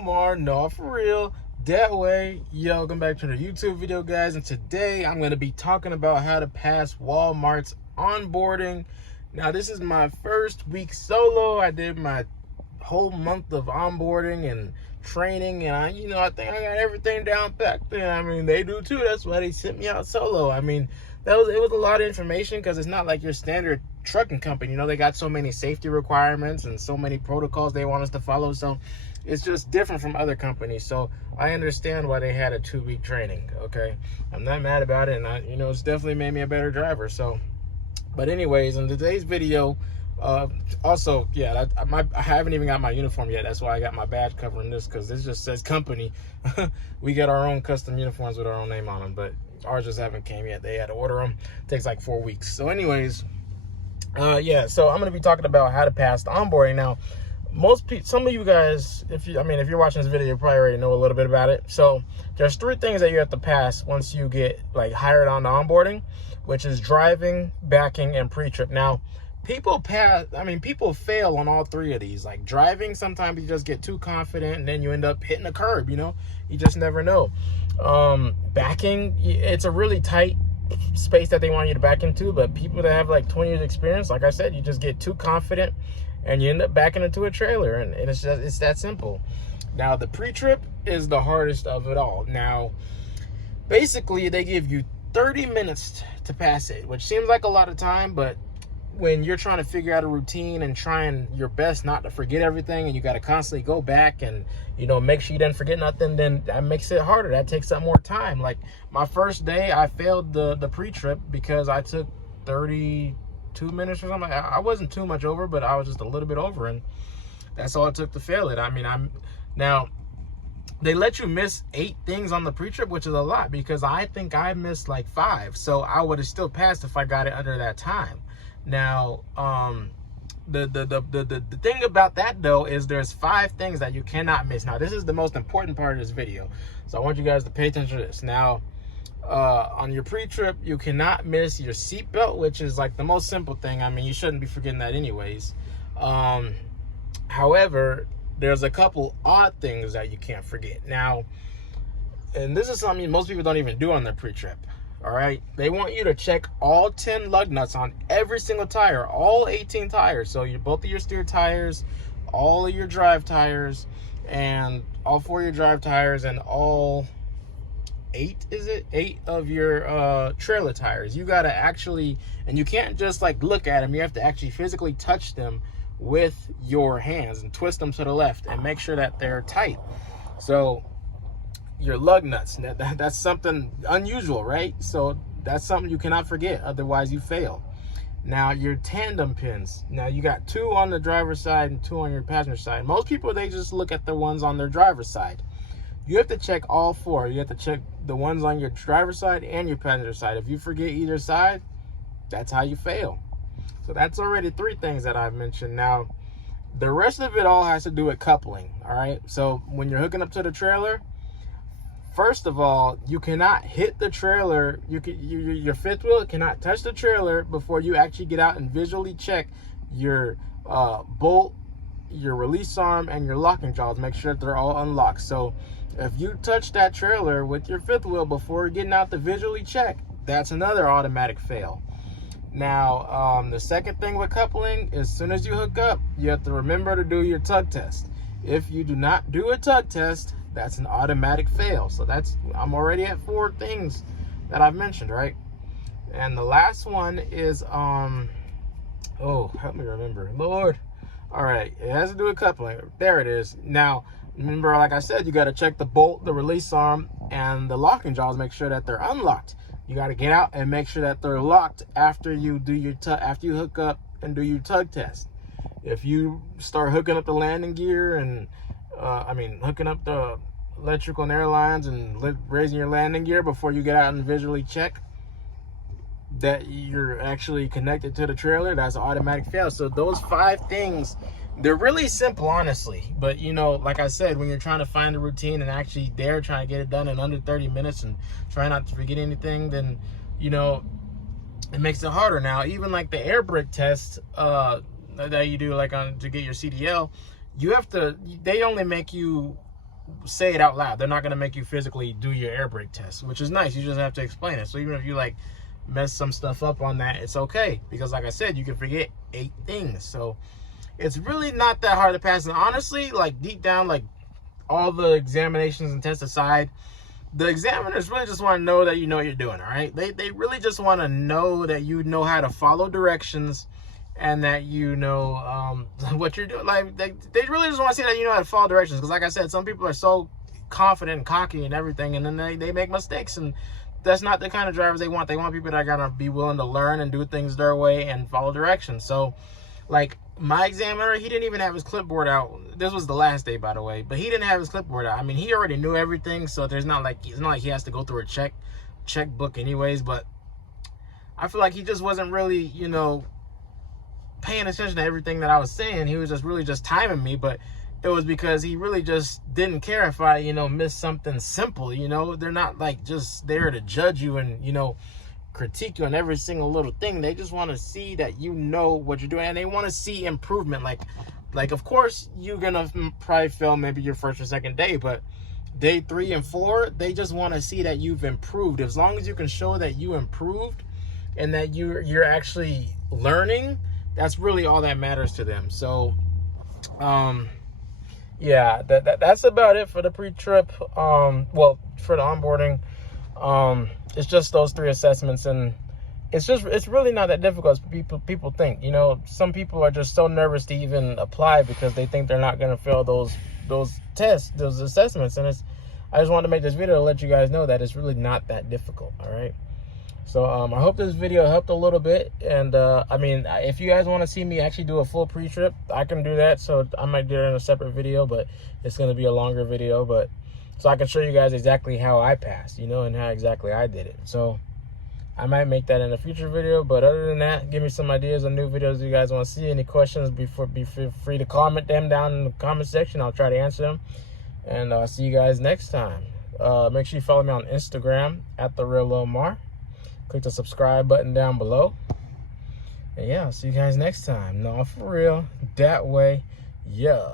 Lilmar, no, for real, that way. Yo, welcome back to the YouTube video, guys, and today I'm going to be talking about how to pass Walmart's onboarding. Now, this is my first week solo. I did my whole month of onboarding and training, and I think I got everything down packed. I mean, they do too. That's why they sent me out solo. I mean, it was a lot of information because it's not like your standard trucking company. They got so many safety requirements and so many protocols they want us to follow. So it's just different from other companies. So I understand why they had a 2-week training. Okay, I'm not mad about it, and it's definitely made me a better driver. So, but anyways, in today's video, also, yeah, I haven't even got my uniform yet. That's why I got my badge covering this, because this just says company. We get our own custom uniforms with our own name on them, but ours just haven't came yet. They had to order them. It takes like 4 weeks. So anyways, yeah, so I'm going to be talking about how to pass the onboarding. Now, some of you guys, if you're watching this video, you probably already know a little bit about it. So there's 3 things that you have to pass once you get hired on the onboarding, which is driving, backing, and pre-trip. Now, people fail on all 3 of these. Like driving, sometimes you just get too confident and then you end up hitting a curb. You just never know. Backing, it's a really tight space that they want you to back into, but people that have 20 years experience, like I said, you just get too confident and you end up backing into a trailer, and it's that simple. Now, the pre-trip is the hardest of it all. Now, basically, they give you 30 minutes to pass it, which seems like a lot of time, but when you're trying to figure out a routine and trying your best not to forget everything, and you got to constantly go back and make sure you didn't forget nothing, then that makes it harder. That takes up more time. Like my first day, I failed the pre-trip because I took 32 minutes or something. I wasn't too much over, but I was just a little bit over, and that's all it took to fail it. Now they let you miss 8 things on the pre-trip, which is a lot, because I think I missed 5, so I would have still passed if I got it under that time. Now, the thing about that though is there's 5 things that you cannot miss. Now, this is the most important part of this video, so I want you guys to pay attention to this. Now, on your pre-trip, you cannot miss your seatbelt, which is the most simple thing. You shouldn't be forgetting that anyways. However, there's a couple odd things that you can't forget. Now, and this is something most people don't even do on their pre-trip. All right, they want you to check all 10 lug nuts on every single tire, all 18 tires. So both of your steer tires, all of your drive tires, and all 4 of your drive tires, and all 8 of your trailer tires. You gotta actually, and you can't just look at them. You have to actually physically touch them with your hands and twist them to the left and make sure that they're tight. So your lug nuts, that's something unusual, right? So that's something you cannot forget, otherwise you fail. Now, your tandem pins. Now, you got 2 on the driver's side and 2 on your passenger side. Most people, they just look at the ones on their driver's side. You have to check all 4. You have to check the ones on your driver's side and your passenger side. If you forget either side, that's how you fail. So that's already 3 things that I've mentioned. Now, the rest of it all has to do with coupling, all right? So when you're hooking up to the trailer, first of all, you cannot hit the trailer. Your 5th wheel cannot touch the trailer before you actually get out and visually check your bolt, your release arm, and your locking jaws. Make sure that they're all unlocked. So if you touch that trailer with your 5th wheel before getting out to visually check, that's another automatic fail. Now, the second thing with coupling, as soon as you hook up, you have to remember to do your tug test. If you do not do a tug test, that's an automatic fail. So I'm already at 4 things that I've mentioned, right? And the last one is oh, help me remember, Lord. All right, it has to do with coupling. There it is. Now, remember, like I said, you got to check the bolt, the release arm, and the locking jaws. Make sure that they're unlocked. You got to get out and make sure that they're locked after you do your after you hook up and do your tug test. If you start hooking up the landing gear and hooking up the electrical and airlines and raising your landing gear before you get out and visually check that you're actually connected to the trailer, that's an automatic fail. So those 5 things, they're really simple, honestly. But like I said, when you're trying to find a routine and actually trying to get it done in under 30 minutes and try not to forget anything, then it makes it harder. Now, even the air brake test that you do to get your CDL, you have to, they only make you say it out loud. They're not going to make you physically do your air brake test, which is nice. You just have to explain it. So even if you like mess some stuff up on that, it's okay, because like I said, you can forget 8 things. So it's really not that hard to pass. And honestly, like deep down, like all the examinations and tests aside, the examiners really just want to know that you know what you're doing. All right, they really just want to know that you know how to follow directions, and that you know what you're doing. Like they really just want to see that you know how to follow directions, because like I said, some people are so confident and cocky and everything, and then they make mistakes, and that's not the kind of drivers they want. They want people that are gonna be willing to learn and do things their way and follow directions. So like my examiner, he didn't even have his clipboard out. This was the last day, by the way, but he didn't have his clipboard out. I mean, he already knew everything, so it's not like he has to go through a checkbook anyways. But I feel like he just wasn't really, you know, paying attention to everything that I was saying. He was just really just timing me, but it was because he really just didn't care if I, you know, missed something simple. You know, they're not like just there to judge you and, you know, critique you on every single little thing. They just want to see that you know what you're doing, and they want to see improvement. Like of course you're gonna probably fail maybe your first or second day, but day 3 and 4, they just want to see that you've improved. As long as you can show that you improved and that you're actually learning, that's really all that matters to them. So yeah, that's about it for the pre-trip. Well, for the onboarding, it's just those 3 assessments, and it's really not that difficult as people think. You know, some people are just so nervous to even apply because they think they're not going to fail those tests, those assessments. And I just wanted to make this video to let you guys know that it's really not that difficult. All right. So I hope this video helped a little bit. And I mean, if you guys want to see me actually do a full pre-trip, I can do that. So I might do it in a separate video, but it's going to be a longer video. But so I can show you guys exactly how I passed, you know, and how exactly I did it. So I might make that in a future video. But other than that, give me some ideas on new videos you guys want to see. Any questions, be free to comment them down in the comment section. I'll try to answer them. And I'll see you guys next time. Make sure you follow me on Instagram at @TheRealLilmar. Click the subscribe button down below. And yeah, I'll see you guys next time. No, for real. That way. Yeah.